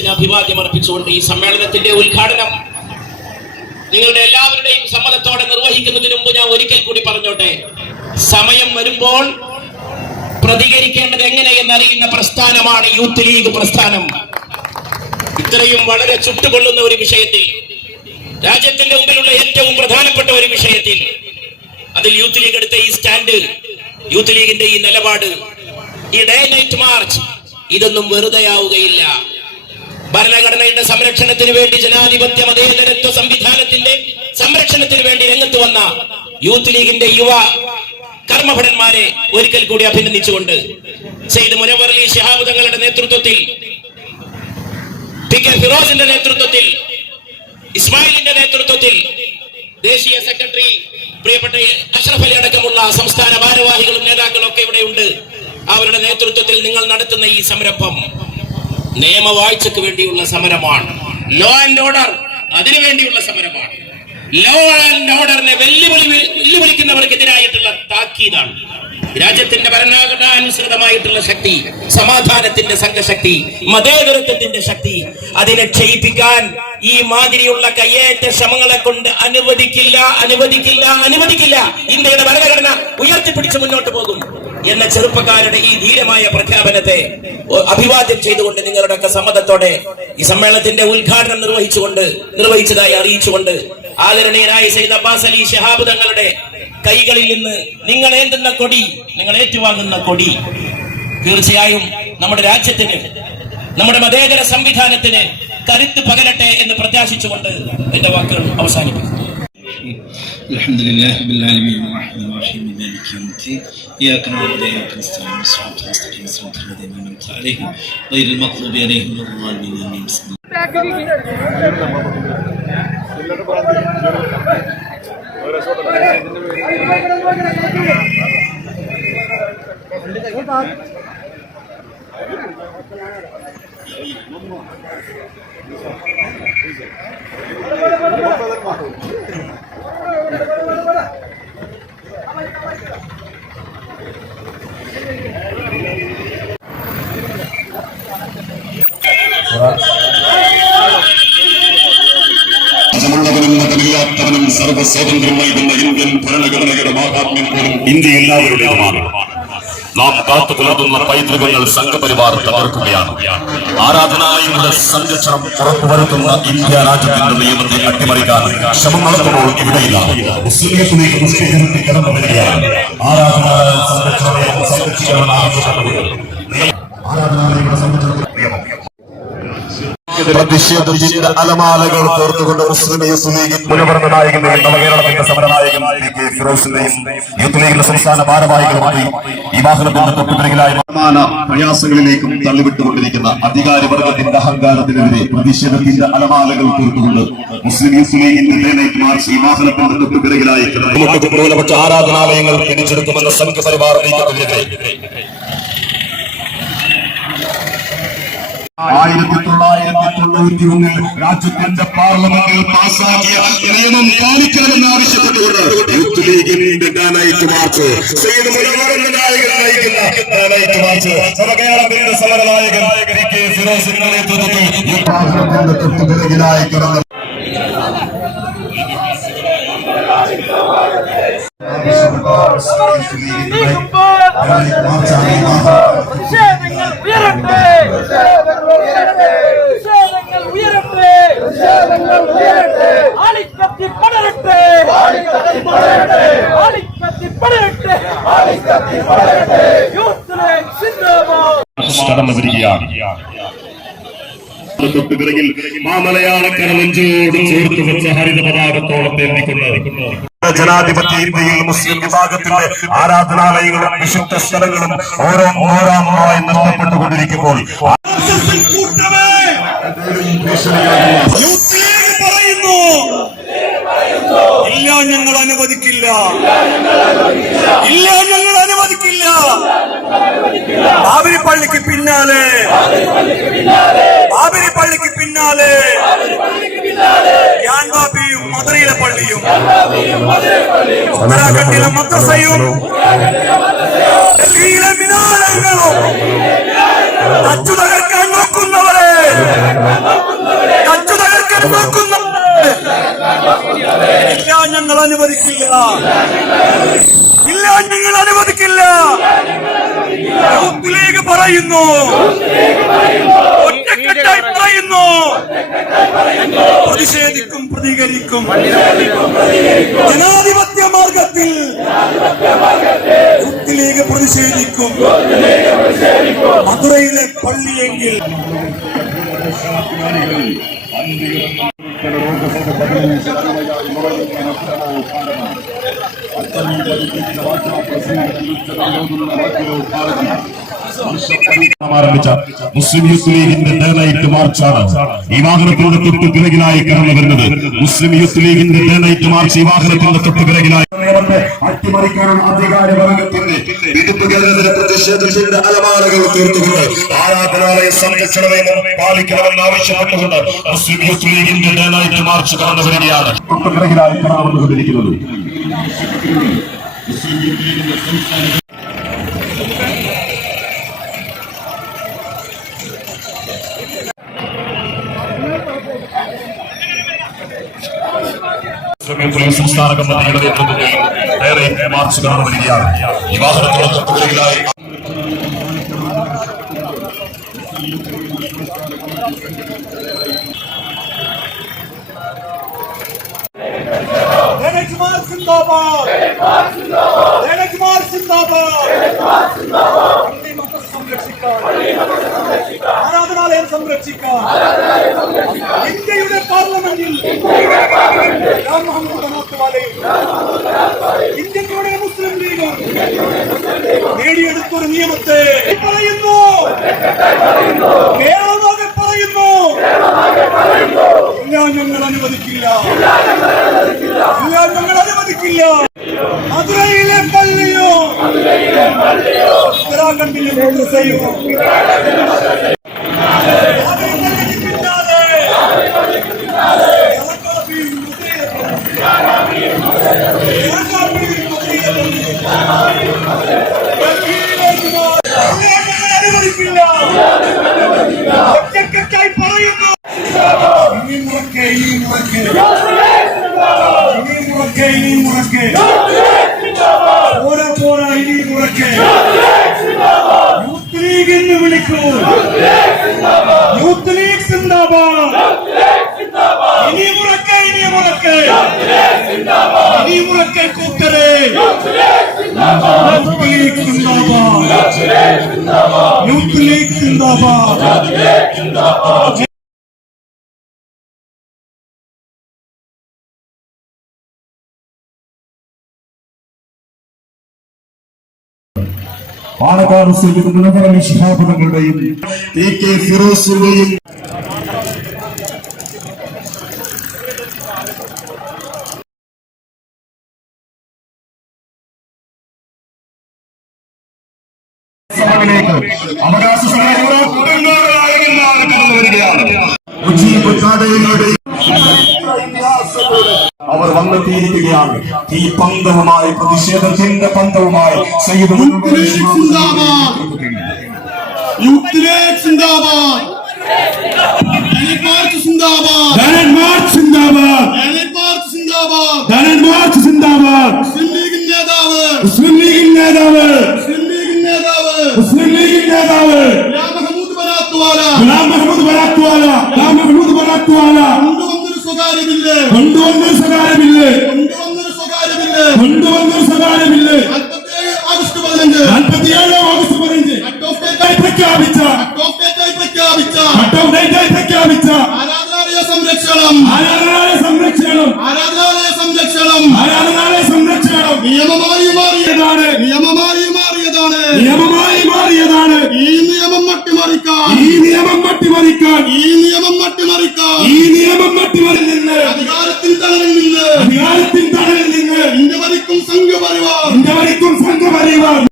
മാർച്ചിന് അഭിവാദ്യം അർപ്പിച്ചുകൊണ്ട് ഈ സമ്മേളനത്തിന്റെ ഉദ്ഘാടനം നിങ്ങളുടെ എല്ലാവരുടെയും സമ്മതത്തോടെ നിർവഹിക്കുന്നതിന് മുമ്പ് ഞാൻ ഒരിക്കൽ കൂടി പറഞ്ഞോട്ടെ. സമയം വരുമ്പോൾ പ്രതികരിക്കേണ്ടത് എങ്ങനെയെന്ന് അറിയുന്ന പ്രസ്ഥാനമാണ് യൂത്ത് ലീഗ് പ്രസ്ഥാനം. ഇത്രയും വളരെ ചുട്ടുകൊള്ളുന്ന ഒരു വിഷയത്തിൽ രാജ്യത്തിന്റെ മുമ്പിലുള്ള ഏറ്റവും പ്രധാനപ്പെട്ട ഒരു വിഷയത്തിൽ അതിൽ യൂത്ത് ലീഗ് എടുത്ത ഈ സ്റ്റാൻഡ് യൂത്ത് ലീഗിന്റെ ഈ നിലപാട് ഈ ഡേ നൈറ്റ് മാർച്ച് ഇതൊന്നും വെറുതെയാവുകയില്ല. ഭരണഘടനയുടെ സംരക്ഷണത്തിന് വേണ്ടി ജനാധിപത്യ മതേതരത്വ സംവിധാനത്തിന്റെ സംരക്ഷണത്തിന് വേണ്ടി രംഗത്ത് വന്ന യൂത്ത് ലീഗിന്റെ യുവ കർമ്മഭടന്മാരെ ഒരിക്കൽ കൂടി അഭിനന്ദിച്ചുകൊണ്ട് സെയ്ദ് മുനവറലി ഷിഹാബ് തങ്ങളുടെ നേതൃത്വത്തിൽ പി കെ ഫിറോസിന്റെ നേതൃത്വത്തിൽ ഇസ്മായിലിന്റെ നേതൃത്വത്തിൽ ദേശീയ സെക്രട്ടറി പ്രിയപ്പെട്ട അഷ്റഫ് അലി അടക്കമുള്ള സംസ്ഥാന ഭാരവാഹികളും നേതാക്കളും ഒക്കെ ഇവിടെയുണ്ട്. അവരുടെ നേതൃത്വത്തിൽ നിങ്ങൾ നടത്തുന്ന ഈ സംരംഭം നിയമവാഴ്ചക്ക് വേണ്ടിയുള്ള സമരമാണ്. ലോ ആൻഡ് ഓർഡർ അതിനു വേണ്ടിയുള്ള സമരമാണ്. ലോ ആൻഡ് ഓർഡറിനെ വെല്ലുവിളി വെല്ലുവിളിക്കുന്നവർക്കെതിരായിട്ടുള്ള താക്കീതാണ്. രാജ്യത്തിന്റെ ഭരണഘടനാനുസൃതമായിട്ടുള്ള ശക്തി സമാധാനത്തിന്റെ സംഘശക്തി മതേതരത്വത്തിന്റെ ശക്തി അതിനെ ക്ഷയിപ്പിക്കാൻ ഈ മാതിരിയുള്ള കയ്യേറ്റ ശ്രമങ്ങളെ കൊണ്ട് അനുവദിക്കില്ല അനുവദിക്കില്ല അനുവദിക്കില്ല. ഇന്ത്യയുടെ ഭരണഘടന ഉയർത്തിപ്പിടിച്ച് മുന്നോട്ട് പോകും എന്ന ചെറുപ്പക്കാരുടെ ഈ ധീരമായ പ്രഖ്യാപനത്തെ അഭിവാദ്യം ചെയ്തുകൊണ്ട് നിങ്ങളുടെയൊക്കെ സമ്മതത്തോടെ ഈ സമ്മേളനത്തിന്റെ ഉദ്ഘാടനം നിർവഹിച്ചുകൊണ്ട് നിർവഹിച്ചതായി അറിയിച്ചുകൊണ്ട് ആദരണീയരായ സയ്യിദ് അബ്ബാസ് അലി ഷഹാബ് തങ്ങളുടെ കൈകളിൽ നിന്ന് നിങ്ങൾ ഏന്തുന്ന കൊടി നിങ്ങൾ ഏറ്റുവാങ്ങുന്ന കൊടി തീർച്ചയായും നമ്മുടെ രാജ്യത്തിന് നമ്മുടെ മതേതര സംവിധാനത്തിന് കരുത്ത് പകരട്ടെ എന്ന് പ്രത്യാശിച്ചുകൊണ്ട് എന്റെ വാക്കുകൾ അവസാനിപ്പിക്കുന്നു الحمد لله رب العالمين الرحمن الرحيم مالك يوم الدين اياك نعبد واياك نستعين صراط المستقيم صراط الذين انعمت عليهم غير المغضوب عليهم ولا الضالين امين بسم الله നൽകുന്ന ഇന്ത്യൻ ഭരണഘടനയുടെ മാഹാത്മ്യം പോലും ഇന്ത്യ എല്ലാവരുടേതുമാണ് നാം കാത്തു പുലർത്തുന്ന പൈതൃകങ്ങൾ സംഘപരിവാർ തകർക്കുകയാണ്. ആരാധനാലയങ്ങളുടെ സംരക്ഷണം ഉറപ്പുവരുത്തുന്ന ഇന്ത്യ രാജ്യത്തിന്റെ നിയമത്തെ അട്ടിമറിക്കാൻ ശ്രമം നടത്തുമ്പോൾ ഇവിടെയില്ല ആരാധനാലയ സംരക്ഷണം നിയമം പ്രതിഷേധത്തിന്റെ അലമാലകൾ തോർത്തുകൊണ്ട് മുസ്ലിം യൂത്ത് ലീഗ് മുനവർന്ന നായകന്റെയും നവകേരളത്തിന്റെ സമരനായകൻ പി കെ ഫിറോസിന്റെയും യൂത്ത് ലീഗിന്റെ സംസ്ഥാന ഭാരവാഹികളുമായി ഈ വാഹനത്തിന്റെ തൊട്ടുപിറകിലായി പ്രയാസങ്ങളിലേക്കും തള്ളിവിട്ടുകൊണ്ടിരിക്കുന്ന അധികാരവർഗത്തിന്റെ അഹങ്കാരത്തിനെതിരെ പ്രതിഷേധത്തിന്റെ അലമാലകൾ തീർത്തുകൊണ്ട് മുസ്ലിം യൂത്ത് ലീഗിന്റെ ഡേ നൈറ്റ് മാർച്ച് ഈ വാഹനത്തിന്റെ തൊട്ടുപിറകിലായി ന്യൂനപക്ഷ ആരാധനാലയങ്ങൾ പിടിച്ചെടുക്കുമെന്ന സംഘപരിവാർ നീക്കത്തിനെതിരെ. ആയിരത്തി തൊള്ളായിരത്തി ഒന്നിൽ രാജ്യത്തിന്റെ പാർലമെന്റിൽ പാസാക്കിയ നിയമം പാലിക്കണമെന്ന് ആവശ്യപ്പെട്ടുകൊണ്ട് യൂത്ത് ലീഗിന്റെ മാർച്ച് നായകൻ നയിക്കുന്ന മാർച്ച് സമകേരളത്തിന്റെ സമരനായകൻ പി. കെ. ഫിറോസിന്റെ നേതൃത്വത്തിൽ ഈ പാർലമെന്റിന്റെ തൊട്ടുപിറകിലായി കിടന്ന നിഷേധങ്ങൾ തൊട്ടുപിറകിൽ മാമലയാളക്കര നെഞ്ചോട് ചേർത്ത് വെച്ച ഹരിത ജനാധിപത്യ ഇന്ത്യയിൽ മുസ്ലിം വിഭാഗത്തിന്റെ ആരാധനാലയങ്ങളും വിശുദ്ധ സ്ഥലങ്ങളും ഓരോ ഓരോന്നായി നഷ്ടപ്പെട്ടുകൊണ്ടിരിക്കുമ്പോൾ പറയുന്നു. ഇല്ല ഞങ്ങൾ അനുവദിക്കില്ല. ഇല്ല ഞങ്ങൾ അനുവദിക്കില്ല. ബാബരി പള്ളിക്ക് പിന്നാലെ. ബാബരി പള്ളിക്ക് പിന്നാലെ. ഞാൻ ബാബിയും പള്ളിയും ഉത്തരാഖണ്ഡിലെ മദ്രസയും. ഡൽഹിയിലെ മിനാരങ്ങളും. അച്ചു തകർക്കാൻ നോക്കുന്നവരെ. അച്ചു തകർക്കാൻ നോക്കുന്നവരെ. ഞങ്ങൾ അനുവദിക്കില്ല. ഇല്ല ഞങ്ങൾ അനുവദിക്കില്ല. പറയുന്നു. ഒറ്റക്കെട്ടായി പറയുന്നു. പ്രതിഷേധിക്കും പ്രതികരിക്കും. ജനാധിപത്യ മാർഗത്തിൽ യൂത്ത് ലീഗ് പ്രതിഷേധിക്കും. മധുരയിലെ പള്ളിയെങ്കിൽ ആരംഭിച്ച മുസ്ലിം യൂത്ത് ലീഗിന്റെ ഡേ നൈറ്റ് മാർച്ചാണ് ഈ വാഹനത്തിന്റെ തൊട്ട് പിറകിലായി കടന്നു വരുന്നത്. മുസ്ലിം യൂത്ത് ലീഗിന്റെ ഡേ നൈറ്റ് മാർച്ച് ഈ വാഹനത്തിന്റെ തൊട്ട് പിറകിലായി. അട്ടിമറിക്കാനുള്ള അധികാര വർഗത്തിന്റെ വിടുപ്പുകേന്ദ്രത്തിന്റെ പ്രതിഷേധത്തിന്റെ അലമാലകൾ തീർത്തുകൊണ്ട് ആരാധനാലയ സംരക്ഷണമെന്നും പാലിക്കണമെന്ന് ആവശ്യപ്പെട്ടുകൊണ്ട് മുസ്ലിം യൂത്ത് ലീഗിന്റെ ഡേ നൈറ്റ് മാർച്ച് കടന്നു വരികയാണ്. തൊട്ടു പിറകിലായി കടന്നു വന്നുകൊണ്ടിരിക്കുന്നത്. മുസ്ലിം സംസ്ഥാന കമ്മിറ്റിയുടെ നേതൃത്വത്തിൽ ഏറെ മാർച്ച് കടന്നു വരികയാണ് ഈ വാഹനത്തോട് തൊട്ടു സിന്ദാബാദ്. ധനകുമാർ സിന്ദാബാദ്. പള്ളി മതം സംരക്ഷിക്കാൻ. ആരാധനാലയം സംരക്ഷിക്കാൻ. ഇന്ത്യയുടെ പാർലമെന്റിൽ രാം മുഹമ്മദ് ബനാത്തുവാലയും ഇന്ത്യൻ യൂണിയൻ മുസ്ലിം ലീഗും നേടിയെടുത്തൊരു നിയമത്തെ പറയുന്നു. കേരളമാകെ പറയുന്നു. ഞാൻ ഞങ്ങൾ അനുവദിക്കില്ല. ഇല്ല. ഞങ്ങൾ അനുവദിക്കില്ല. മധുരയിലെ പള്ളിയോ? ഉത്തരാഖണ്ഡിലെ മദ്രസയോ? ഒറ്റക്കെട്ടായി പറയുന്നു ഇനി മുറക്കെ ഇനി മുറക്കെ മുറക്കെ ഇനി മുറക്കെ പോരാ പോരാ ഇനി മുറക്കെ യൂത്ത് ലീഗ് എന്ന് വിളിക്കൂ. യൂത്ത് ലീഗ് സിന്ദാബാദ്. ഇനി മുറക്കെ ഇനി മുറക്കെ ഇനി മുറക്കെ കൂട്ടരെ. യൂത്ത് ലീഗ് സിന്ദാബാദ്. യൂത്ത് ലീഗ് സിന്ദാബാദ്. മുനവറ ശിഹാബുകളുടെയും ടി കെ ഫിറോസിന്റെയും അവകാശ സമരങ്ങളുടെ കടന്നു വരികയാണ് കൊച്ചി കാടകളുടെയും മാർച്ച് ഈ ധനൻ പ്രതിഷേധത്തിന്റെ പന്തവുമായി മുസ്ലിം ലീഗ് നേതാവ്. മുസ്ലിം ലീഗ് നേതാവ്. ഗുലാം മുഹമ്മദ് ബറാത്തുവാല ഗുലാം മുഹമ്മദ് ബറാത്തുവാല കൊണ്ടുവന്നൊരു സ്വകാര്യ ബില്ല് കൊണ്ടുവന്നൊരു ബില്ല് കൊണ്ടുവന്നൊരു സ്വകാര്യ ബില്ല് കൊണ്ടുവന്നൊരു സ്വകാര്യ ബില്ല് നാൽപ്പത്തിയേഴ് ആഗസ്റ്റ് പതിനഞ്ച്. നാൽപ്പത്തിയേഴ് ഓഗസ്റ്റ് പതിനഞ്ച് കട്ട് ഓഫ് ഡേറ്റായി പ്രഖ്യാപിച്ച. കട്ട് ഓഫ് ഡേറ്റായി പ്രഖ്യാപിച്ച. കട്ട് ഓഫ് ഡേറ്റായി പ്രഖ്യാപിച്ച. ആരാധനാലയ സംരക്ഷണം. ആരാധനാലയ സംരക്ഷണം. ആരാധനാലയ സംരക്ഷണം. ആരാധനാലയ സംരക്ഷണം. നിയമമായി മാറിയതാണ്. നിയമമായി മാറിയതാണ്. നിയമമായി മാറിയതാണ്. ഈ നിയമം മട്ടിമറിക്കാൻ. ഈ നിയമം മട്ടിമറിക്കാൻ. ഈ നിയമം മട്ടിമറിക്കാൻ. ഈ നിയമം മട്ടിമറിൽ നിന്ന് അധികാരത്തിൽ തന്നെ നിന്ന് അധികാരത്തിൻ തണലിൽ നിന്ന് ഇന്ത്യ ഭരിക്കും സംഘപരിവാർ. ഇന്ത്യ ഭരിക്കും സംഘപരിവാർ.